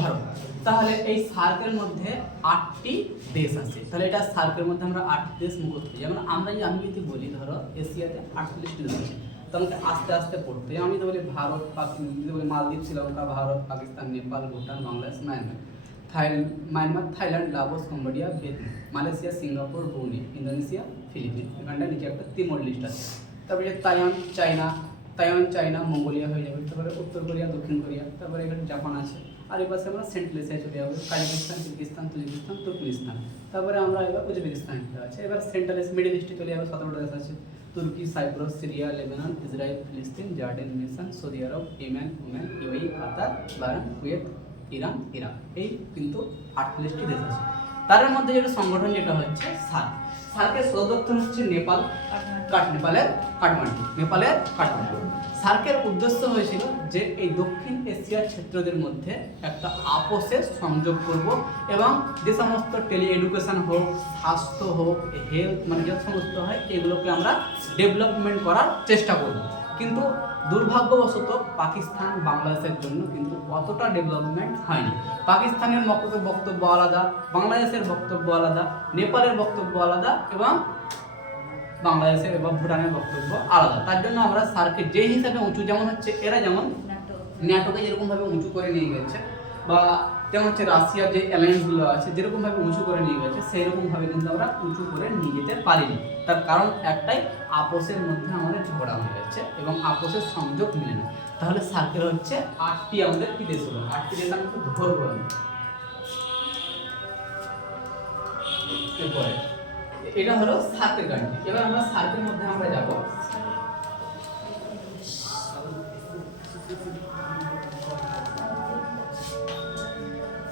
তাহলে এই সার্কের মধ্যে 8টি দেশ আছে। তাহলে এটা সার্কের মধ্যে আমরা 8টি দেশ মুখস্থ করি। যেমন আমি যদি বলি ধরো এশিয়াতে 48টি দেশ আছে, তো আমাকে আস্তে আস্তে পড়তে হবে। আমি তো বলি ভারত, মালদ্বীপ, Sri Lanka, Bharat, Pakistan, Nepal, Bhutan, Bangladesh, Myanmar, Thailand, Laos, Cambodia, Vietnam, Malaysia, Singapore, Brunei, Indonesia, Philippines. এখানটা নিচে একটা তিমোর লিস্ট আছে। তারপরে তাইওয়ান, চায়না, মঙ্গোলিয়া হয়ে যাবে। তারপরে উত্তর কোরিয়া, দক্ষিণ কোরিয়া, তারপরে এখানে জাপান আছে। আর এই পাশে আমরা সেন্ট্রাল এশিয়ায় চলে যাবো, কাজাকিস্তান, কিরগিজস্তান, তুর্কমেনিস্তান, তুর্কমেনিস্তান। তারপরে আমরা এবার উজবেকিস্তান আছে। এবার সেন্ট্রাল এশিয়া, মিডল ইস্টে চলে যাবো, 17টা দেশ আছে। তুর্কি, সাইপ্রাস, সিরিয়া, লেবানন, ইসরায়েল, ফিলিস্তিন, জর্ডান, মিশন, সৌদি আরব, ইয়েমেন, ওমান, ইউএই, কাতার, বাহরাইন, কুয়েত, ইরাক। এই কিন্তু 48টি দেশ আছে। তার মধ্যে যেটা সংগঠন যেটা হচ্ছে সার্ক। সার্কের সদর দপ্তর হচ্ছে নেপালের কাঠমান্ডু। সার্কের উদ্দেশ্য হয়েছিল যে এই দক্ষিণ এশিয়ার ক্ষেত্রদের মধ্যে একটা আপোষের সংযোগ করব এবং যে সমস্ত টেলি এডুকেশন হোক, স্বাস্থ্য হোক, হেলথ মানে যে সমস্ত হয় এগুলোকে আমরা ডেভেলপমেন্ট করার চেষ্টা করব। কিন্তু দুর্ভাগ্যবশত পাকিস্তান, বাংলাদেশের জন্য কিন্তু অতটা ডেভেলপমেন্ট হয়নি। পাকিস্তানের বক্তব্য আলাদা, বাংলাদেশের বক্তব্য আলাদা, নেপালের বক্তব্য আলাদা এবং বাংলাদেশের এবং ভুটানের বক্তব্য আলাদা। তার জন্য আমরা সার্কে যে হিসাবে উঁচু, যেমন হচ্ছে এরা যেমন ন্যাটোকে যেরকমভাবে উঁচু করে নিয়ে গেছে, বা যেমন হচ্ছে রাশিয়ার যে অ্যালায়েন্সগুলো আছে যেরকমভাবে উঁচু করে নিয়ে গেছে, সেই রকমভাবে কিন্তু আমরা উঁচু করে নিয়ে যেতে পারিনি। তার কারণ একটাই, আপোষের মধ্যে আমাদের ঝগড়া হয়ে যাচ্ছে এবং আপোষের সংযোগ মিলে না। তাহলে সার্কেল হচ্ছে 8টি আমাদের কি দেশ হলো? 8টি দেশ আমরা ধরবো। এরপরে এটা হলো সার্কেল কান্ট্রি। এবার আমরা সার্কের মধ্যে আমরা যাব।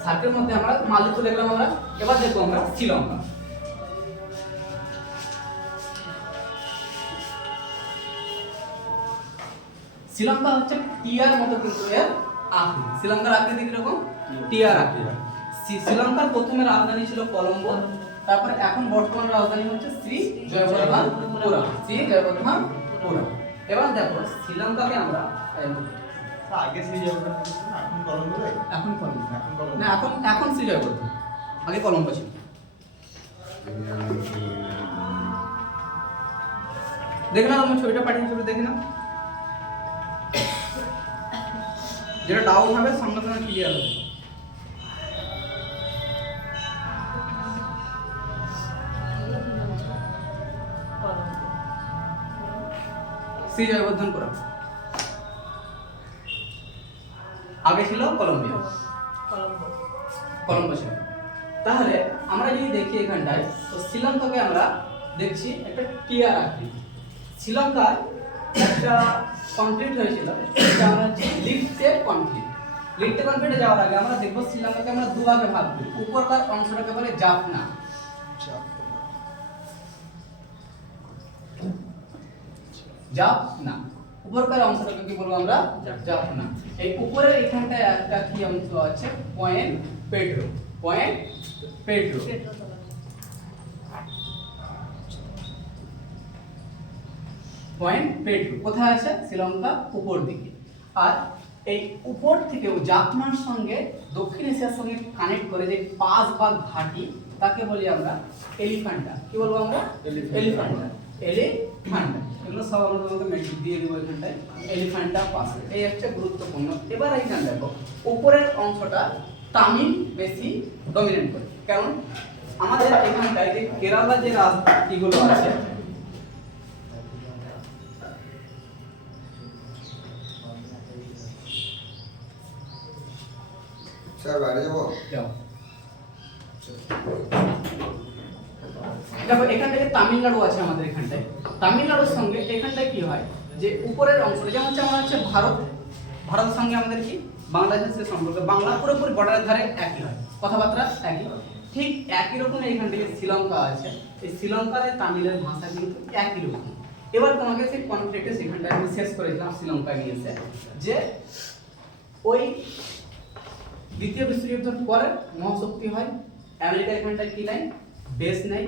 সার্কের মধ্যে আমরা মালদ্বীপ দেখলাম আমরা। এবার দেখবো আমরা শ্রীলঙ্কা। শ্রীলঙ্কা হচ্ছে টিয়ার মতো, কিন্তু এর আকৃতি, শ্রীলঙ্কার আকৃতি কিরকম? টিয়ার আকৃতি। শ্রীলঙ্কার প্রথমে রাজধানী ছিল কলম্বো, তারপরে এখন বর্তমান রাজধানী হচ্ছে শ্রী জয়বর্ধনপুরম। শ্রী জয়বর্ধনপুরম। এবার দেখো শ্রীলঙ্কাকে আমরা আগে সেই জায়গাটা এখন কলম্বো রে এখন কলম্বো এখন কলম্বো না এখন শ্রী জয়বর্ধন, আগে কলম্বো ছিল। দেখে না তোমার ছবিটা পাঠিয়ে ছবি দেখে না, যেটা ডাউন হবে সঙ্গে সঙ্গে ক্লিয়ার হবে। শ্রী জয়বর্ধনপুরম আগে ছিল কলম্বিয়া, কলম্বো। কলম্বো ছিল। তাহলে আমরা যদি দেখি এখানটায়, তো শ্রীলঙ্কাকে আমরা দেখছি একটা টিয়ার আকৃতি। শ্রীলঙ্কার একটা কনফ্লিক্ট হয়েছিল, এটা আমরা হচ্ছে লিফটে কনফ্লিক্ট। লিফটে কনফ্লিক্টে যাওয়ার আগে আমরা দেখবো শ্রীলঙ্কাকে আমরা দুভাগে ভাগ করি। উপরকার অংশটাকে বলে জাফনা, জাফনা। উপরকার অংশটাকে কি বলবো আমরা? জাফনা। এই উপরের এখানটায় একটা কি অংশ আছে? Point Pedro. Point Pedro. Point Pedro কোথায় আছে? শ্রীলঙ্কা উপর দিকে। আর এই উপর থেকে জাফনার সঙ্গে দক্ষিণ এশিয়ার সঙ্গে কানেক্ট করে যে পাস বা ঘাঁটি, তাকে বলি আমরা এলিফ্যান্টা। কি বলবো আমরা? এলিফ্যান্টা। এলিফ্যান্টা। এগুলো সব আমরা তোমাকে মেট্রিক দিয়ে দেবো এখানটায়। এলিফ্যান্টা পাস, এই একটা গুরুত্বপূর্ণ। এবার এইখানে দেখো উপরের অংশটা তামিল বেশি ডমিনেট করে। কারণ আমাদের এখানটায় যে কেরালা যে রাজ্যগুলো আছে, স্যার বাইরে যাবো। যাও। দেখো এখান থেকে তামিলনাড়ু আছে আমাদের এখানটায়। তামিলনাড়ুর সঙ্গে এখানটায় কি হয় যে উপরের অংশটা যেমন হচ্ছে আমরা হচ্ছে ভারত, ভারতের সঙ্গে আমাদের কি বাংলাদেশের সম্পর্ক, বাংলা পুরোপুরি বর্ডারের ধারে একই হয়, কথাবার্তা একই। ঠিক একই রকম এখান থেকে শ্রীলঙ্কা আছে, এই শ্রীলঙ্কার তামিলের ভাষা কিন্তু একই রকম। এবার তোমাকে সেই কনফ্লিক্টে সেখানটায় আমি শেষ করেছিলাম শ্রীলঙ্কা নিয়ে এসে, যে ওই দ্বিতীয় বিশ্বযুদ্ধের পরে মহাশক্তি হয় আমেরিকা, এখানটায় কি নাই বেস নেই।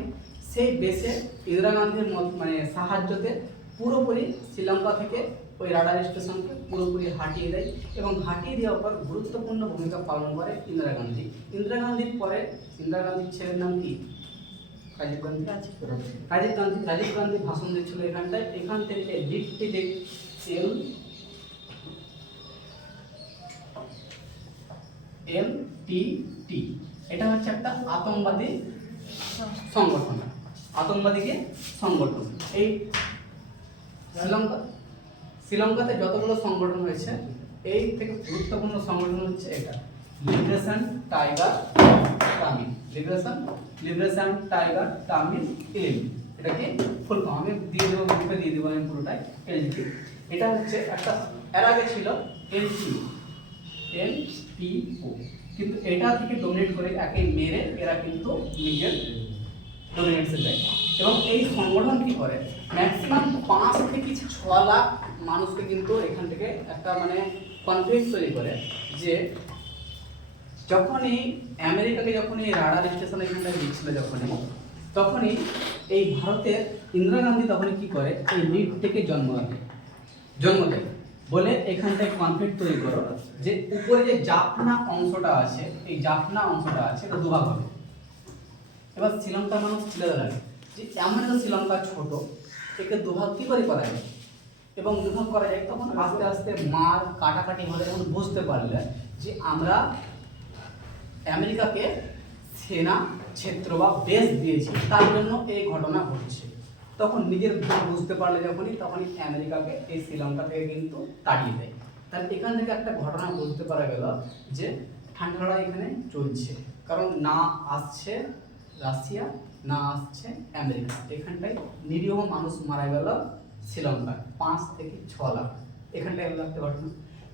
সেই বেসে ইন্দিরা গান্ধীর মানে সাহায্যতে পুরোপুরি শ্রীলঙ্কা থেকে ওই রাডার স্টেশনকে পুরোপুরি হাঁটিয়ে দেয়, এবং হাঁটিয়ে দেওয়ার পর গুরুত্বপূর্ণ ভূমিকা পালন করে ইন্দিরা গান্ধী। ইন্দিরা গান্ধীর পরে ইন্দিরা গান্ধীর ছেলের নাম কি? রাজীব গান্ধী। রাজীব গান্ধী ভাষণ দিচ্ছিল এখানটায়। এখান থেকে লিফটে যে LTT, এটা হচ্ছে একটা আতঙ্কবাদী সংগঠন, আতঙ্কবাদীকে সংগঠন। এই শ্রীলঙ্কাতে যতগুলো সংগঠন হয়েছে, এই থেকে গুরুত্বপূর্ণ সংগঠন হচ্ছে এটা liberation tiger Tamil. Liberation tiger Tamil LT, এটাকে ফুল ফর্ম আমি দিয়ে দেবো, গ্রুপে দিয়ে দেবো আমি পুরোটাই। এলটি এটা হচ্ছে একটা, এর আগে ছিল LTO, কিন্তু এটা থেকে ডোমিনেট করে একে মেরে এরা কিন্তু নিজের ডোমিনেটসে যায়। এবং এই সংগঠন কি করে, ম্যাক্সিমাম 5 থেকে 6 লাখ মানুষকে কিন্তু এখান থেকে একটা মানে কনফ্লিক্ট তৈরি করে, যে যখনই আমেরিকাকে যখনই রাডার স্টেশন এখানটায় দিচ্ছিল তখনই এই ভারতের ইন্দিরা গান্ধী তখনই কি করে, এই লিড থেকে জন্ম দেয় বলে এখানটায় কনফ্লিক্ট তৈরি করো, যে উপরে যে জাফনা অংশটা আছে, এই জাফনা অংশটা আছে এটা দুভাগ হবে। এবার শ্রীলঙ্কার মানুষ ছিল লাগে যে এমন একটা শ্রীলঙ্কা ছোট, একে দুভাগ কি করে করা যায়, এবং দুভাগ করা যায় তখন আস্তে আস্তে মার কাটাকাটি হলে যখন বুঝতে পারলে যে আমরা আমেরিকাকে সেনা ক্ষেত্র বা বেস দিয়েছি, তার জন্য এই ঘটনা ঘটছে। তখন নিজের ভুল বুঝতে পারলে তখনই আমেরিকাকে এই শ্রীলঙ্কা থেকে কিন্তু তাড়িয়ে দেয়। তাহলে এখান থেকে একটা ঘটনা বুঝতে পারা গেল যে ঠান্ডা লড়াই এখানে চলছে, কারণ না আসছে রাশিয়া, না আসছে আমেরিকা। এখানটায় নিরীহ মানুষ মারা গেল শ্রীলঙ্কার 5 থেকে 6 লাখ, এখানটায় হলো একটা ঘটনা।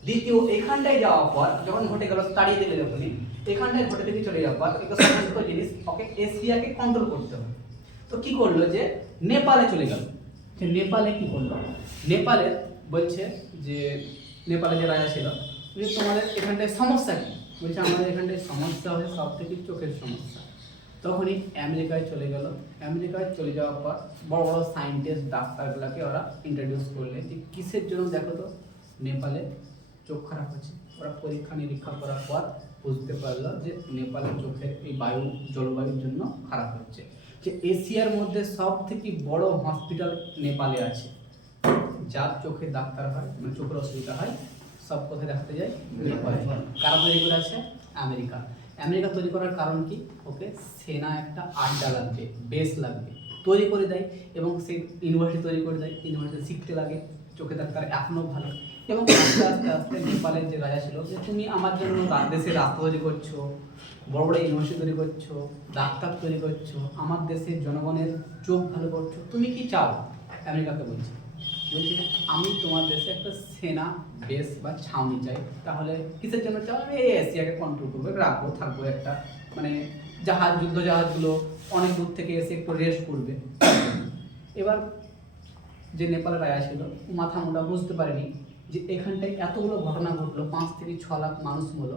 দ্বিতীয়, এখানটায় যাওয়ার পর যখন ঘটে গেল, তাড়িয়ে দিলে যখনই, এখানটায় ঘটে থেকে চলে যাওয়ার পর একটা সমস্ত জিনিস ওকে এশিয়াকে কন্ট্রোল করতে হবে। তো কি করলো, যে নেপালে চলে গেল। যে নেপালে কি করলো, নেপালে বলছে যে নেপালে যে রাজা ছিল, যে তোমাদের এখানটায় সমস্যা কি? বলছে আমাদের এখানটায় সমস্যা হচ্ছে সব থেকে চোখের সমস্যা। তখনই আমেরিকায় চলে গেল। আমেরিকায় চলে যাওয়ার পর বড় বড় সায়েন্টিস্ট ডাক্তারগুলোকে ওরা ইন্ট্রোডিউস করলে যে কিসের জন্য, দেখো তো নেপালে চোখ খারাপ হচ্ছে। ওরা পরীক্ষা নিরীক্ষা করার পর বুঝতে পারলো যে নেপালের চোখের এই জলবায়ুর জন্য খারাপ হচ্ছে। যে এশিয়ার মধ্যে সব থেকে বড় হসপিটাল নেপালে আছে। যার চোখে ডাক্তার হয়, মানে চোখের অসুবিধা হয়, সব কোথায় দেখাতে যায়? নেপালে। কারা তৈরি করে আছে? আমেরিকা। আমেরিকা তৈরি করার কারণ কি? ওকে সেনা একটা আড্ডা লাগবে, বেস লাগবে, তৈরি করে দেয় এবং সে ইউনিভার্সিটি তৈরি করে দেয়। ইউনিভার্সিটি শিখতে লাগে, চোখে ডাক্তার এখনও ভালো। এবং আস্তে আস্তে আস্তে নেপালের যে রাজা ছিল, যে তুমি আমার জন্য দেশের রাস্তা তৈরি করছো, বড় বড় ইউনিভার্সিটি তৈরি করছো, ডাক্তার তৈরি করছো, আমার দেশের জনগণের চোখ ভালো করছো, তুমি কি চাও? আমেরিকাকে বলছে আমি তোমার দেশে একটা সেনা বেস বা ছাউনি চাই। তাহলে কিসের জন্য চাও? আমি এই এশিয়াকে কন্ট্রোল করবো, রাখবো, থাকবো একটা, মানে জাহাজ, যুদ্ধ জাহাজগুলো অনেক দূর থেকে এসে একটু রেস্ট করবে। এবার যে নেপালের রাজা ছিল মাথা মোটা বুঝতে পারেনি যে এখানটায় এতগুলো ঘটনা ঘটলো, 5 থেকে 6 লাখ মানুষ হলো,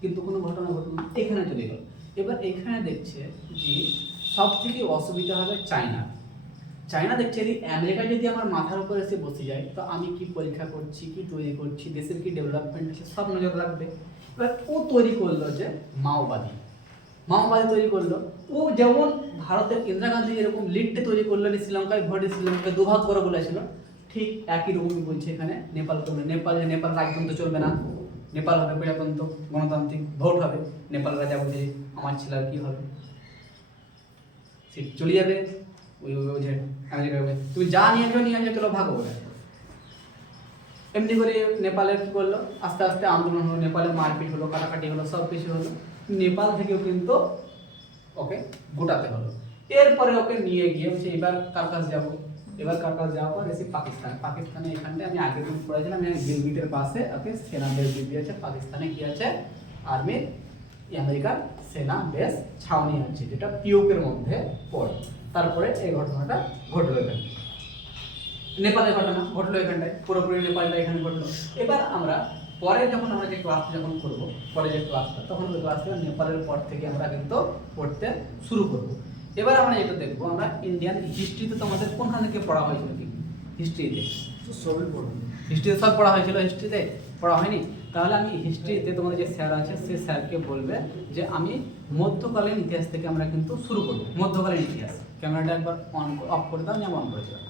কিন্তু কোনো ঘটনা ঘটলো না, এখানে চলে গেল। এবার এখানে দেখছে যে সব থেকে অসুবিধা হবে চায়না দেখছে যদি আমেরিকা যদি আমার মাথার উপর এসে বসে যায়, তো আমি কি পরীক্ষা করছি, কি তৈরি করছি, দেশের কি ডেভেলপমেন্ট আছে, সব নজর রাখবে। এবার ও তৈরি করলো যে মাওবাদী তৈরি করলো। ও যেমন ভারতের ইন্দিরা গান্ধী এরকম লিডটা তৈরি করলো, শ্রীলঙ্কায় ভোটে শ্রীলঙ্কাকে দুভাগ করে বলেছিল, ঠিক একই রকমই বলছে এখানে নেপাল করবে। নেপাল রাজতন্ত্র চলবে না, নেপাল হবে প্রজাতন্ত্র, গণতান্ত্রিক ভোট হবে। নেপাল রাজা বলছে আমার ছেলের কি হবে, সিট চলে যাবে। ওই যে আমেরিকা তুমি যা নিয়ে যাও চলো ভাগো বলে। এমনি করে নেপালের কি করলো, আস্তে আস্তে আন্দোলন হলো, নেপালে মারপিট হলো, কাটাকাটি হলো, সব কিছু হলো। নেপাল থেকেও কিন্তু ওকে গোটাতে হলো। এরপরে ওকে নিয়ে গিয়ে হচ্ছে এবার কার কাছে যাবো। এবার কার কাছে যাওয়ার পর এসে পাকিস্তানে এখানটায় আমি আগের দিন পড়েছিলাম, গিলগিটের পাশে ওকে সেনা বেস দিয়ে আছে। পাকিস্তানে কি আছে? আর্মির আমেরিকার সেনা বেস ছাউনি আছে, যেটা পিওকের মধ্যে পড়ে। তারপরে এই ঘটনাটা ঘটলো এখানে, নেপালের ঘটনা ঘটলো এখানটায়, পুরোপুরি নেপালটা এখানে ঘটলো। এবার আমরা পরে যখন আমরা যে ক্লাসটা যখন করবো, পরে যে ক্লাসটা, তখন ওই ক্লাসটা নেপালের পর থেকে আমরা কিন্তু পড়তে শুরু করব। এবার আমরা যেটা দেখবো, আমরা ইন্ডিয়ান হিস্ট্রিতে তোমাদের কোনখান থেকে পড়া হয়েছিল? কি হিস্ট্রিতে সবই পড়ো। হিস্ট্রিতে সব পড়া হয়েছিল? হিস্ট্রিতে পড়া হয়নি? তাহলে আমি হিস্ট্রিতে তোমাদের যে স্যার আছে সেই স্যারকে বলবে যে আমি মধ্যকালীন ইতিহাস থেকে আমরা কিন্তু শুরু করবো। মধ্যকালীন ইতিহাস, ক্যামেরাটা একবার অফ করে দাও, আমি অন করে দিলাম।